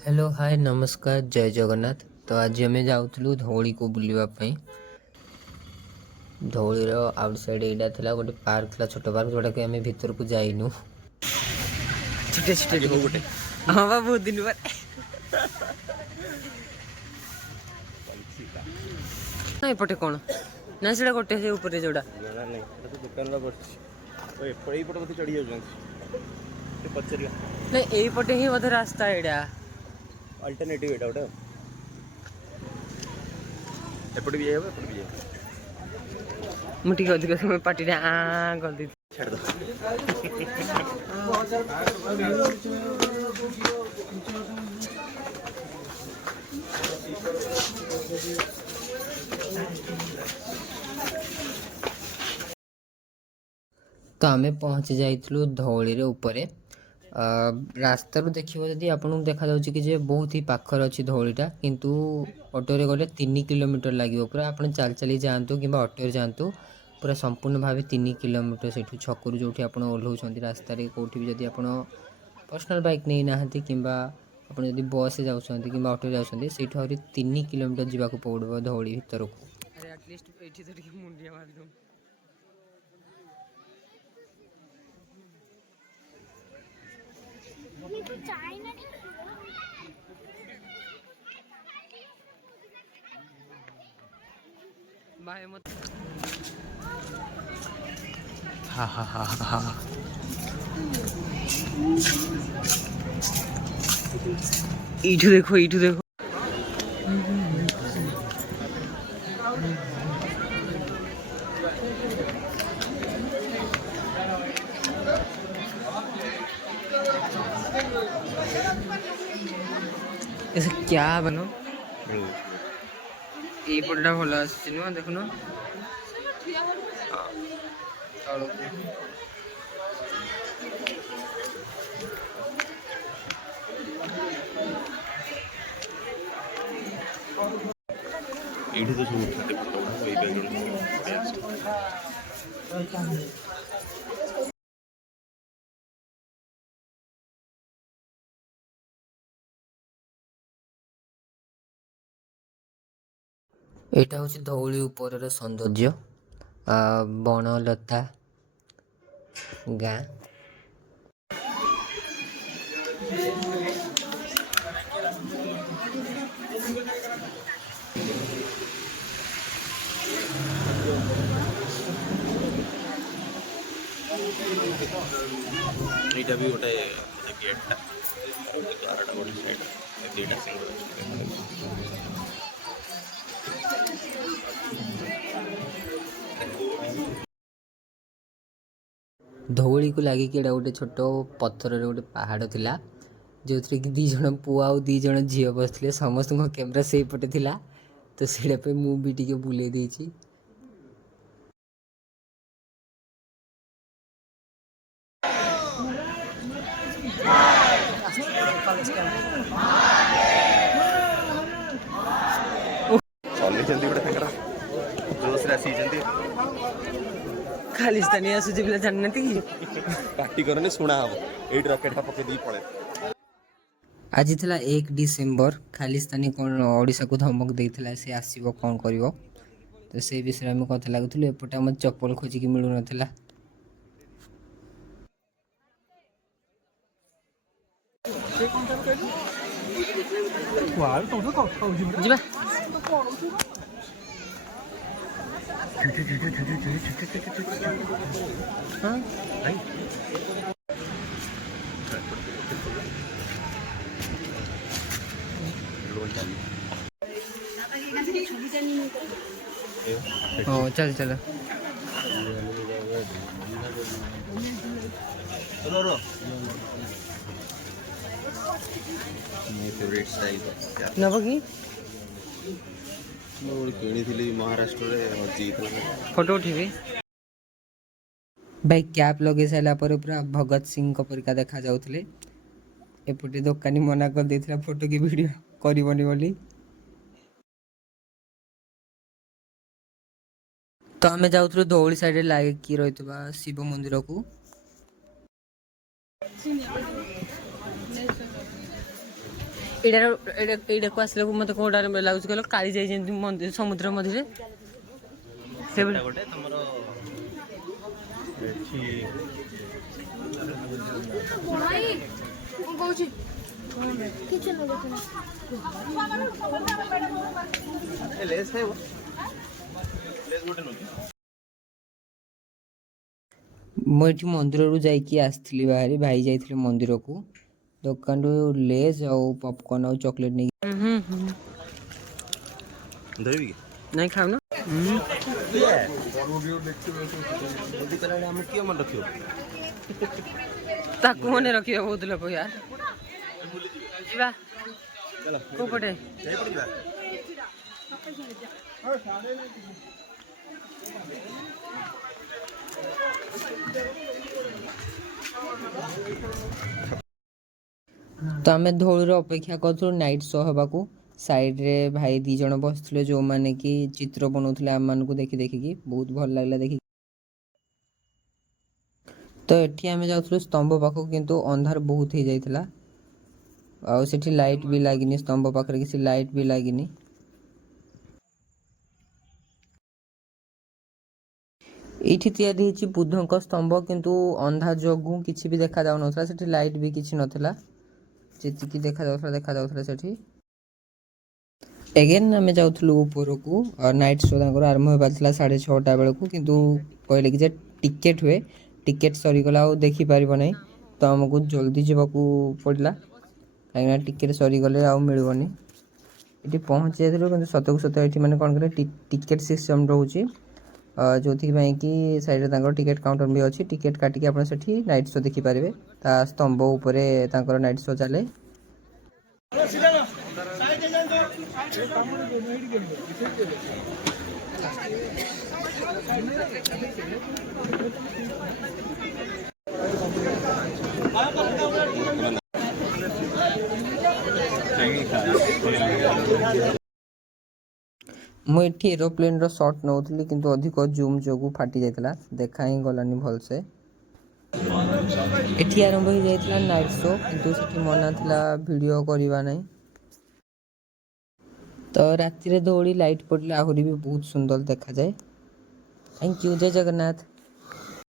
Hello hi नमस्कार जय जगन्नाथ। तो आज आम जाऊँ धौली को बुलवाई। धौलीर आउट साइड एटा था गोटे पार्क था, छोट पार्क जोटा कि आम भीतर को जाइनु। छोटे छोटे गोटे हाँ बा बहुत दिन बाद ना एपटे कौन ना से गोटे से ऊपर जोड़ा दुकान पट चढ़ी जाऊँ नहीं यहीपटे ही बोधे रास्ता एटा अल्टरनेटिव एटा गोटे एपटे भी जाइए एपटे भी जाइए मुझे अधिक समय पार्टी कर दी छाड़ दो तो आम पहुँची जाइलु धौली उपरे। रास्तार देखिए जदि आपको देखा जाऊँ कि बहुत ही पाखर अच्छी धौलीटा, किंतु ऑटोरे गले 3 किलोमीटर लगे पूरा। आप चल चली जातु कि ऑटोरे जातु पूरा संपूर्ण भाव 3 किलोमीटर से छकू जो आप ओह्लाउं रास्त कौटी भी जब आप पर्सनल बाइक नहीं ना कि आप बस जाऊँ कि ऑटो जाऊँ से 3 किलोमीटर जावाक पड़ो धौली भीतर को। हाँ हाँ हाँ हाँ इठू देखो इठू देखो ऐसे क्या बनो ये पड़ना भला सिनेमा देखनो एठी तो सब उठाते फोटो एई बैकग्राउंड एटा हूँ धौली ऊपर सौंदर्य बनलता गाँ। एटा भी गोटे गेटटा द्वारटा गोटे साइड दुईटा सिंगल धौली को लगे कि गोटे छोट पत्थर गोटे पहाड़ थिला जो थी कि 2 जन पुआ और 2 जन झी बसते समस्त कैमेरा से पटे थिला। तो से मुझे टी बुले देची। खालिस्तानी आसुची पिला जानती कि पार्टी करने शुणा हम एट रॉकेट पके दी पड़े। आज था 1 डिसेम्बर खालिस्तानी कौन ओडिशा को धमक देता से आसो कौन कर। तो से विषय आम कथा लगुलु एपटे आम चप्पल खोजिकी मिलू ना। हाँ चल चल फेवरेट स्टाइल नब कि किणी महाराष्ट्र फोटो उठेबी भाई कैप लगे सारा पूरा भगत सिंह परिका देखा जाउथले। एपटे दुकानी मना कर देथिला फोटो की वीडियो करबनी बोली। तो आम जाऊँ धौली साइड लागिकी रही शिव मंदिर को। ଏଇଟାକୁ ଆସିଲେ ମତେ କୋଉଟା ଲାଗୁଛି କହିଲ କାଳି ଯାଇ ଯେମିତି ମନ୍ଦିର ସମୁଦ୍ର ମଝିରେ ସେଟା ଗୋଟେ ତମର ଏଠି ଲେସ୍ ଖାଇବ ଲେସ୍ ଗୋଟେ ନଉଛି ମୁଁ ଏଠି ମନ୍ଦିରରୁ ଯାଇକି ଆସିଥିଲି ବାହାରି ଭାଇ ଯାଇଥିଲେ ମନ୍ଦିରକୁ ଦୋକାନରୁ ଲେସ୍ ଆଉ ପପକର୍ନ ଆଉ ଚକୋଲେଟ୍ ନେଇକି ଧରିବି କି ନାଇଁ ଖାଉନ ଆମେ କିଏ ମନେ ରଖିବ ତାକୁ ମନେ ରଖିବା ବହୁତ ଲୋକ ୟାର ଯିବା କୋଉ ପଟେ ତ ଆମେ ଧଉଳିରେ ଅପେକ୍ଷା କରୁଥିଲୁ ନାଇଟ୍ ଶୋ ହେବାକୁ ସାଇଡ୍ରେ ଭାଇ 2 ଜଣ ବସିଥିଲେ ଯେଉଁମାନେ କି ଚିତ୍ର ବନଉଥିଲେ ଆମମାନଙ୍କୁ ଦେଖିକି ବହୁତ ଭଲ ଲାଗିଲା ଦେଖିକି ତ ଏଠି ଆମେ ଯାଉଥିଲୁ ସ୍ତମ୍ଭ ପାଖକୁ କିନ୍ତୁ ଅନ୍ଧାର ବହୁତ ହେଇଯାଇଥିଲା ଆଉ ସେଠି ଲାଇଟ୍ ବି ଲାଗିନି ସ୍ତମ୍ଭ ପାଖରେ କିଛି ଲାଇଟ୍ ବି ଲାଗିନି ଏଇଠି ତିଆରି ହେଇଛି ବୁଦ୍ଧଙ୍କ ସ୍ତମ୍ଭ କିନ୍ତୁ ଅନ୍ଧାର ଯୋଗୁଁ କିଛି ବି ଦେଖାଯାଉନଥିଲା ସେଠି ଲାଇଟ୍ ବି କିଛି ନଥିଲା ଯେତିକି ଦେଖାଯାଉଥିଲା ସେଠି ଏଗେନ୍ ଆମେ ଯାଉଥିଲୁ ଉପରକୁ ନାଇଟ୍ ଶୋ ତାଙ୍କର ଆରମ୍ଭ ହେବାର ଥିଲା 6:30 ବେଳକୁ କିନ୍ତୁ କହିଲେ କି ଯେ ଟିକେଟ୍ ହୁଏ ଟିକେଟ୍ ସରିଗଲା ଆଉ ଦେଖିପାରିବ ନାହିଁ ତ ଆମକୁ ଜଲ୍ଦି ଯିବାକୁ ପଡ଼ିଲା କାହିଁକିନା ଟିକେଟ୍ ସରିଗଲେ ଆଉ ମିଳିବନି ଏଠି ପହଞ୍ଚି ଯାଇଥିଲୁ କିନ୍ତୁ ସତକୁ ସତ ଏଠି ମାନେ କ'ଣ କଲେ ଟିକେଟ୍ ସିଷ୍ଟମ୍ ରହୁଛି ଯେଉଁଥିପାଇଁ କି ସାଇଡ଼୍ରେ ତାଙ୍କର ଟିକେଟ୍ କାଉଣ୍ଟର ବି ଅଛି ଟିକେଟ୍ କାଟିକି ଆପଣ ସେଠି ନାଇଟ୍ ଶୋ ଦେଖିପାରିବେ ତା ସ୍ତମ୍ଭ ଉପରେ ତାଙ୍କର ନାଇଟ୍ ଶୋ ଚାଲେ ମୁଁ ଏଠି ଏରୋପ୍ଲେନ୍ର ସଟ୍ ନେଉଥିଲି କିନ୍ତୁ ଅଧିକ ଜୁମ୍ ଯୋଗୁଁ ଫାଟି ଯାଇଥିଲା ଦେଖା ହିଁ ଗଲାନି ଭଲସେ ଏଠି ଆରମ୍ଭ ହେଇଯାଇଥିଲା ନାଇଟ୍ ଶୋ କିନ୍ତୁ ସେଠି ମନା ଥିଲା ଭିଡ଼ିଓ କରିବା ନାହିଁ ତ ରାତିରେ ଧଉଳି ଲାଇଟ୍ ପଡ଼ିଲେ ଆହୁରି ବି ବହୁତ ସୁନ୍ଦର ଦେଖାଯାଏ ଥ୍ୟାଙ୍କ ୟୁ ଜୟ ଜଗନ୍ନାଥ